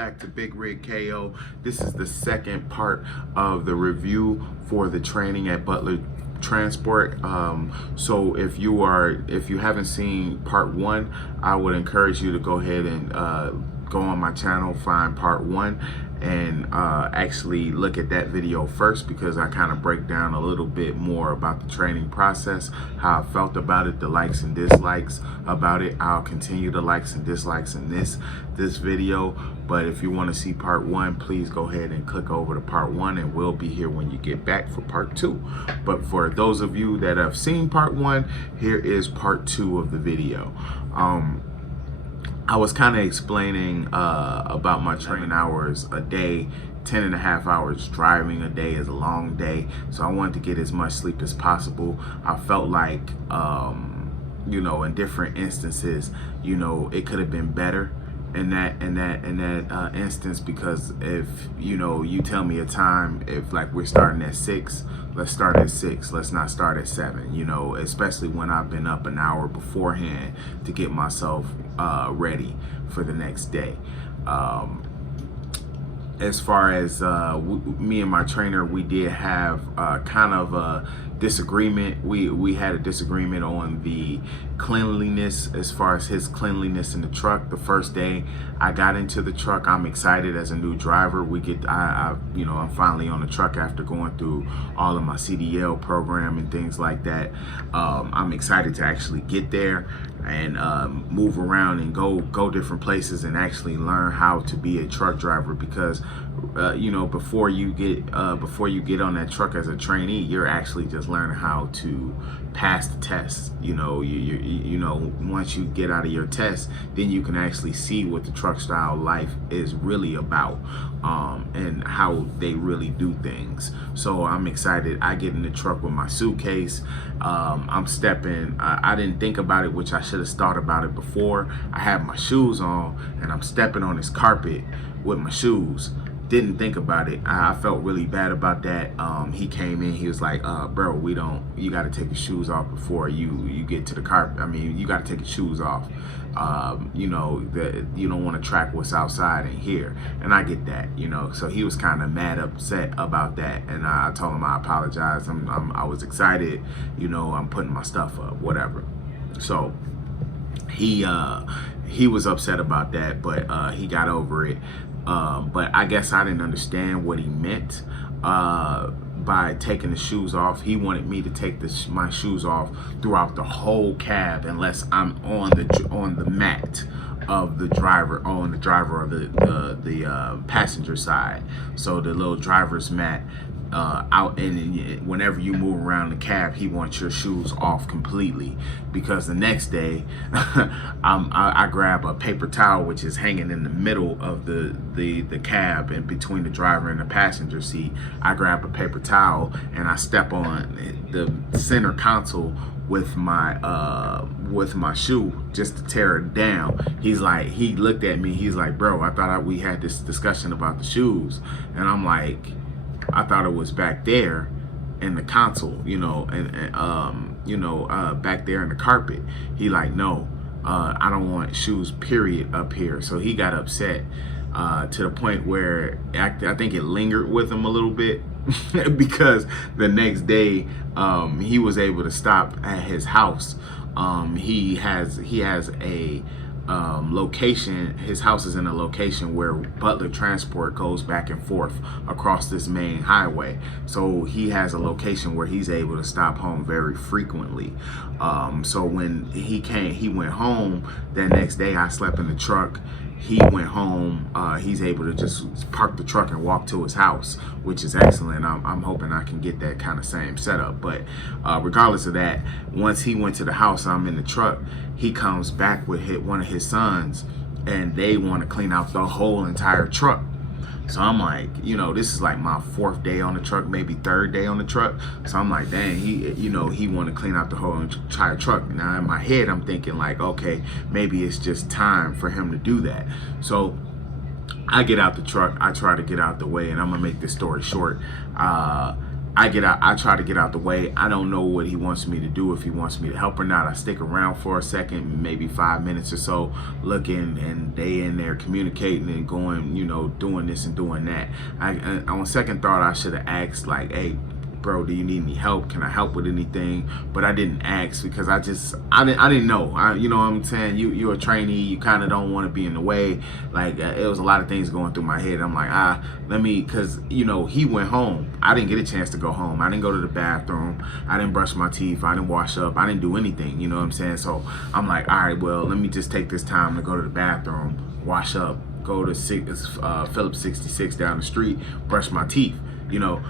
back to Big Rig KO. This is the second part of the review for the training at Butler Transport. So if you haven't seen part one, I would encourage you to go ahead and go on my channel, find part one, and actually look at that video first, because I kind of break down a little bit more about the training process, how I felt about it, the likes and dislikes about it. I'll continue the likes and dislikes in this video, but if you want to see part one, please go ahead and click over to part one, and we'll be here when you get back for part two. But for those of you that have seen part one, here is part two of the video. I was kind of explaining about my training hours a day. 10.5 hours driving a day is a long day, so I wanted to get as much sleep as possible. I felt like, you know, in different instances, you know, it could have been better in that instance, because if, you know, you tell me a time, if like we're starting at 6, let's start at 6. Let's not start at 7, you know, especially when I've been up an hour beforehand to get myself ready for the next day. As far as me and my trainer, we did have kind of a disagreement. We had a disagreement on the cleanliness, as far as his cleanliness in the truck. The first day I got into the truck, I'm excited as a new driver. You know, I'm finally on the truck after going through all of my CDL program and things like that. I'm excited to actually get there and move around and go different places and actually learn how to be a truck driver, because you know, before you get on that truck as a trainee, you're actually just learning how to pass the test. You know, you know, once you get out of your test, then you can actually see what the truck style life is really about, and how they really do things. So I'm excited. I get in the truck with my suitcase. I'm stepping. I didn't think about it, which I should have thought about it before. I have my shoes on and I'm stepping on this carpet with my shoes. Didn't think about it. I felt really bad about that. He came in, he was like, bro, you got to take your shoes off before you get to the carpet. I mean, you got to take your shoes off. You know, you don't want to track what's outside in here. And I get that, you know. So he was kind of mad, upset about that. And I told him I apologize. I was excited, you know, I'm putting my stuff up, whatever. So he was upset about that, but he got over it. But I guess I didn't understand what he meant by taking the shoes off. He wanted me to take my shoes off throughout the whole cab, unless I'm on the mat of the driver, on the driver of the passenger side. So the little driver's mat. Out, and whenever you move around the cab, he wants your shoes off completely, because the next day I grab a paper towel, which is hanging in the middle of the cab and between the driver and the passenger seat. I grab a paper towel and I step on the center console with my shoe just to tear it down. He looked at me, he's like, bro, I thought we had this discussion about the shoes. And I'm like, I thought it was back there in the console, you know, and you know, back there in the carpet. He like, no, I don't want shoes, period, up here. So he got upset to the point where I think it lingered with him a little bit, because the next day he was able to stop at his house. He has a location. His house is in a location where Butler Transport goes back and forth across this main highway. So he has a location where he's able to stop home very frequently. So when he went home that next day, I slept in the truck. He went home. He's able to just park the truck and walk to his house, which is excellent. I'm hoping I can get that kind of same setup. But regardless of that, once he went to the house, I'm in the truck. He comes back with one of his sons, and they want to clean out the whole entire truck. So I'm like, you know, this is like my 4th day on the truck, maybe 3rd day on the truck. So I'm like, dang, he want to clean out the whole entire truck. Now in my head, I'm thinking like, okay, maybe it's just time for him to do that. So I get out the truck. I try to get out the way, and I'm gonna make this story short. I I try to get out the way. I don't know what he wants me to do, if he wants me to help or not. I stick around for a second, maybe 5 minutes or so, looking, and they in there communicating and going, you know, doing this and doing that. On second thought, I should have asked, like, hey, bro, do you need any help? Can I help with anything? But I didn't ask because I didn't know. You know what I'm saying? You're a trainee. You kind of don't want to be in the way. Like, it was a lot of things going through my head. I'm like, let me, because, you know, he went home. I didn't get a chance to go home. I didn't go to the bathroom. I didn't brush my teeth. I didn't wash up. I didn't do anything. You know what I'm saying? So I'm like, all right, well, let me just take this time to go to the bathroom, wash up, go to Phillips 66 down the street, brush my teeth, you know.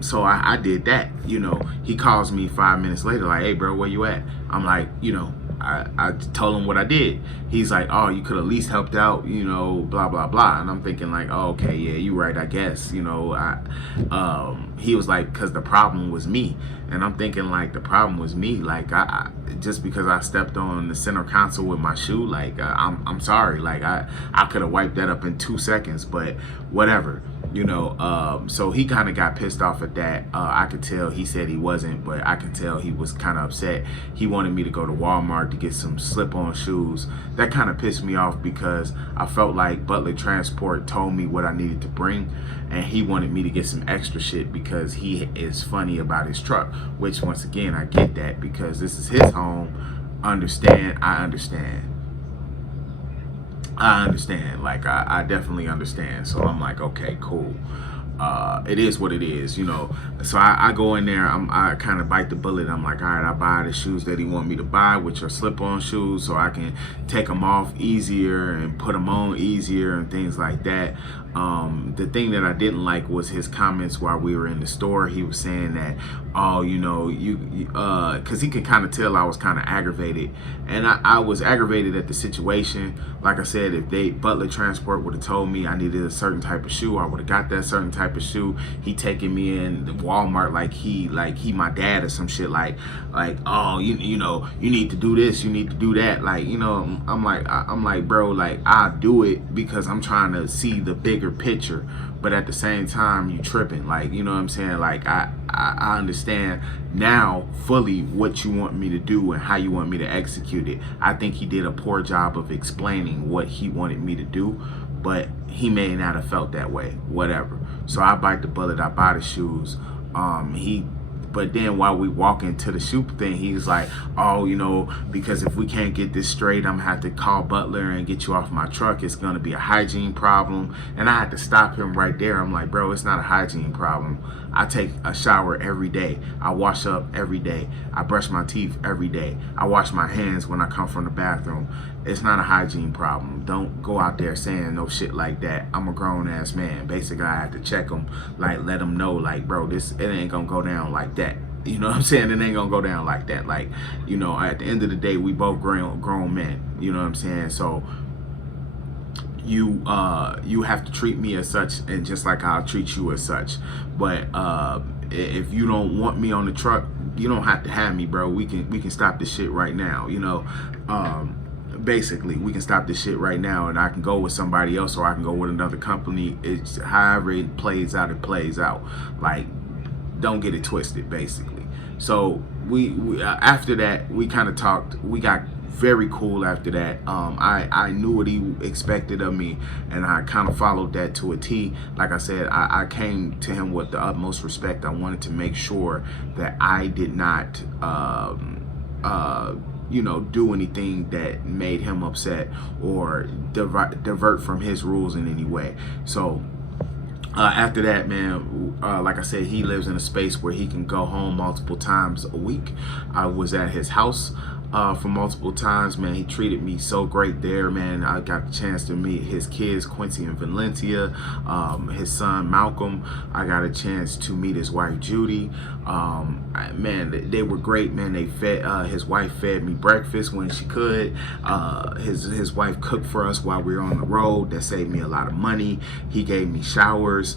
So I did that. You know, he calls me 5 minutes later, like, hey, bro, where you at? I'm like, you know, I told him what I did. He's like, oh, you could at least helped out, you know, blah, blah, blah. And I'm thinking like, oh, okay, yeah, you're right, I guess. You know, he was like, because the problem was me. And I'm thinking like, the problem was me. Like, I just because I stepped on the center console with my shoe, like, I'm sorry. Like, I could have wiped that up in 2 seconds, but whatever. You know, so he kind of got pissed off at that. I could tell. He said he wasn't, but I could tell he was kind of upset. He wanted me to go to Walmart to get some slip-on shoes. That kind of pissed me off because I felt like Butler Transport told me what I needed to bring, and he wanted me to get some extra shit because he is funny about his truck, which, once again, I get that because this is his home. I understand. Like, I definitely understand. So I'm like, okay, cool. It is what it is, you know. So I go in there, I kind of bite the bullet. I'm like, all right, I buy the shoes that he want me to buy, which are slip-on shoes, so I can take them off easier and put them on easier and things like that. The thing that I didn't like was his comments while we were in the store. He was saying that, oh, you know, because he could kind of tell I was kind of aggravated, and I was aggravated at the situation. Like I said, if Butler Transport would have told me I needed a certain type of shoe, I would have got that certain type of shoe. He taking me in Walmart like he my dad or some shit, like oh, you know, you need to do this, you need to do that. Like, you know, I'm like, bro, like, I do it because I'm trying to see the bigger picture, but at the same time, you tripping. Like, you know what I'm saying? Like, I understand now fully what you want me to do and how you want me to execute it. I think he did a poor job of explaining what he wanted me to do, but he may not have felt that way, whatever. So I bite the bullet, I buy the shoes. But then while we walk into the shoe thing, he's like, oh, you know, because if we can't get this straight, I'm gonna have to call Butler and get you off my truck. It's gonna be a hygiene problem. And I had to stop him right there. I'm like, bro, it's not a hygiene problem. I take a shower every day. I wash up every day. I brush my teeth every day. I wash my hands when I come from the bathroom. It's not a hygiene problem. Don't go out there saying no shit like that. I'm a grown-ass man. Basically, I had to check him, like, let him know, like, bro, it ain't gonna go down like that. You know what I'm saying? It ain't gonna go down like that. Like, you know, at the end of the day, we both grown men. You know what I'm saying? So you have to treat me as such, and just like I'll treat you as such. But if you don't want me on the truck, you don't have to have me, bro. We can stop this shit right now. You know, basically, we can stop this shit right now, and I can go with somebody else, or I can go with another company. It's however it plays out, it plays out. Like, don't get it twisted, basically. So we after that, we kind of talked. We got very cool after that. I knew what he expected of me, and I kind of followed that to a T. Like I said, I came to him with the utmost respect. I wanted to make sure that I did not you know, do anything that made him upset or divert from his rules in any way. So after that, man, like I said, he lives in a space where he can go home multiple times a week. I was at his house for multiple times, man. He treated me so great there, man. I got the chance to meet his kids, Quincy and Valencia, his son Malcolm. I got a chance to meet his wife Judy. Man, they were great, man. They fed, his wife fed me breakfast when she could. His wife cooked for us while we were on the road. That saved me a lot of money. He gave me showers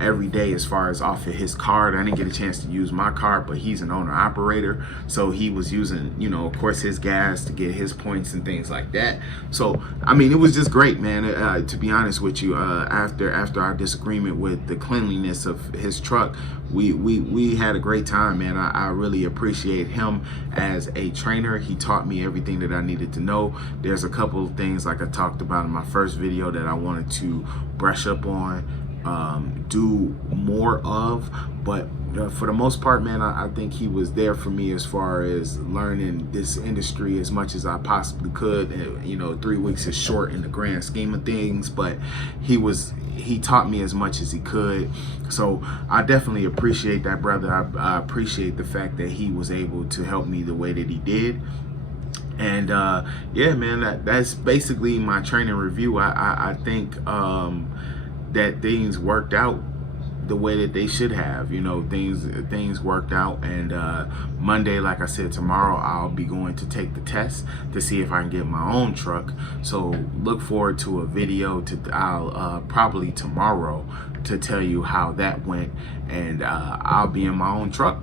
every day as far as off of his card. I didn't get a chance to use my card, but he's an owner operator, so he was using, you know, of course, his gas to get his points and things like that. So I mean, it was just great, man. To be honest with you, after our disagreement with the cleanliness of his truck, we had a great time, man. I really appreciate him as a trainer. He taught me everything that I needed to know. There's a couple of things, like I talked about in my first video, that I wanted to brush up on, do more of, but for the most part, man, I think he was there for me as far as learning this industry as much as I possibly could. You know, 3 weeks is short in the grand scheme of things, but he taught me as much as he could. So I definitely appreciate that, brother. I appreciate the fact that he was able to help me the way that he did. And yeah, man, that's basically my training review. I think that things worked out the way that they should have. You know, things worked out. And Monday, like I said, tomorrow I'll be going to take the test to see if I can get my own truck. So look forward to a video I'll probably tomorrow to tell you how that went. And I'll be in my own truck.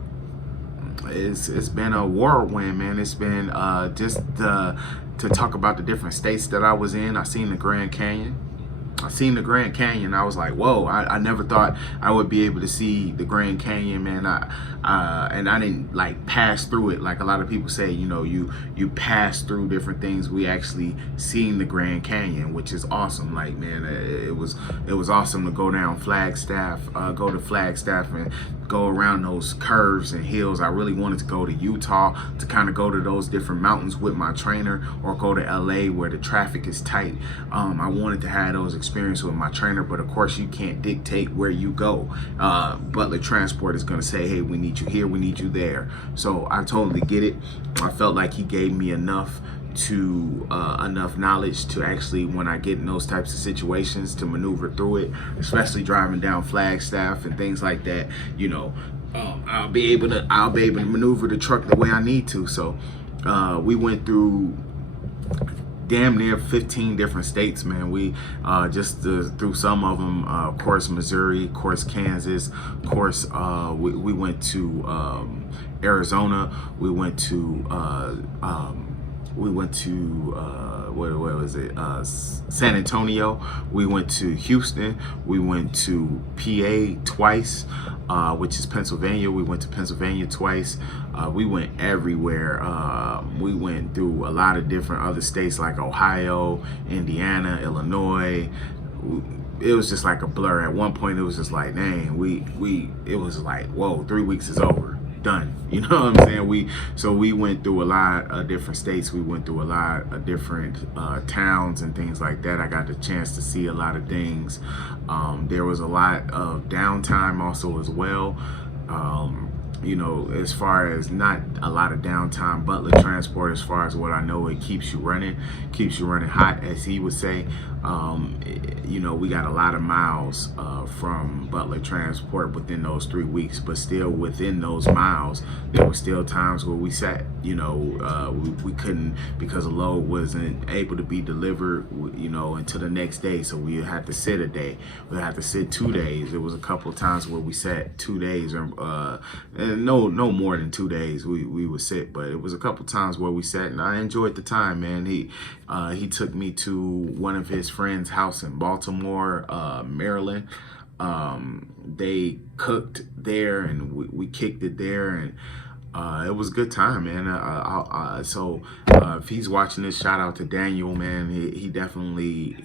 It's been a whirlwind, man. It's been just to talk about the different states that I was in. I seen the Grand Canyon. I was like, whoa, I never thought I would be able to see the Grand Canyon, man. And I didn't like pass through it like a lot of people say, you know, you pass through different things. We actually seen the Grand Canyon, which is awesome. Like, man, it was awesome to go down Flagstaff, and go around those curves and hills. I really wanted to go to Utah to kind of go to those different mountains with my trainer, or go to LA where the traffic is tight. I wanted to have those experiences with my trainer, but of course you can't dictate where you go. Butler Transport is going to say, hey, we need you here, we need you there. So I totally get it. I felt like he gave me enough knowledge to actually, when I get in those types of situations, to maneuver through it, especially driving down Flagstaff and things like that. You know, I'll be able to maneuver the truck the way I need to. So we went through damn near 15 different states, man. We just through some of them, of course Missouri, of course Kansas, of course we went to Arizona, we went to where was it? San Antonio. We went to Houston. We went to PA twice, which is Pennsylvania. We went to Pennsylvania twice. We went everywhere. We went through a lot of different other states like Ohio, Indiana, Illinois. It was just like a blur. At one point, it was just like, dang, it was like, whoa, 3 weeks is over. Done. You know what I'm saying? So we went through a lot of different states. We went through a lot of different towns and things like that. I got the chance to see a lot of things. There was a lot of downtime also as well. You know, as far as not a lot of downtime, Butler Transport, as far as what I know, it keeps you running hot, as he would say. You know, we got a lot of miles from Butler Transport within those 3 weeks, but still within those miles, there were still times where we sat, you know, we couldn't, because the load wasn't able to be delivered, you know, until the next day. So we had to sit a day. We had to sit 2 days. There was a couple of times where we sat 2 days, or no more than 2 days we would sit, but it was a couple times where we sat, and I enjoyed the time, man. He took me to one of his friend's house in Baltimore, Maryland. They cooked there, and we kicked it there, and it was a good time, man. So if he's watching this, shout out to Daniel, man. He definitely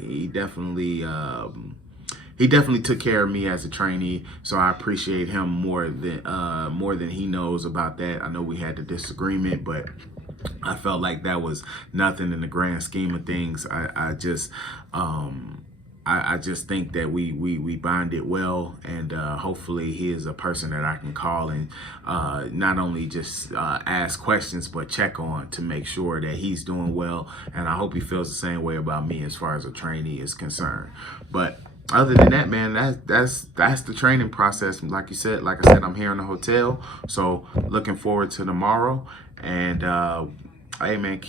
took care of me as a trainee, so I appreciate him more than he knows about that. I know we had the disagreement, but I felt like that was nothing in the grand scheme of things. I just think that we bonded well, and hopefully he is a person that I can call and not only just ask questions, but check on to make sure that he's doing well. And I hope he feels the same way about me as far as a trainee is concerned. But other than that, man, that's the training process. Like I said, I'm here in the hotel, so looking forward to tomorrow. And hey, man,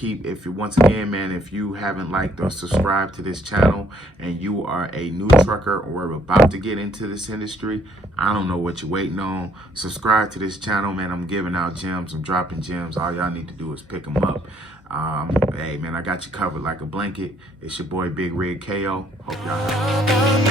once again, man, if you haven't liked or subscribed to this channel, and you are a new trucker or about to get into this industry, I don't know what you're waiting on. Subscribe to this channel, man. I'm giving out gems. I'm dropping gems. All y'all need to do is pick them up. Hey, man, I got you covered like a blanket. It's your boy Big Rig KO. Hope y'all have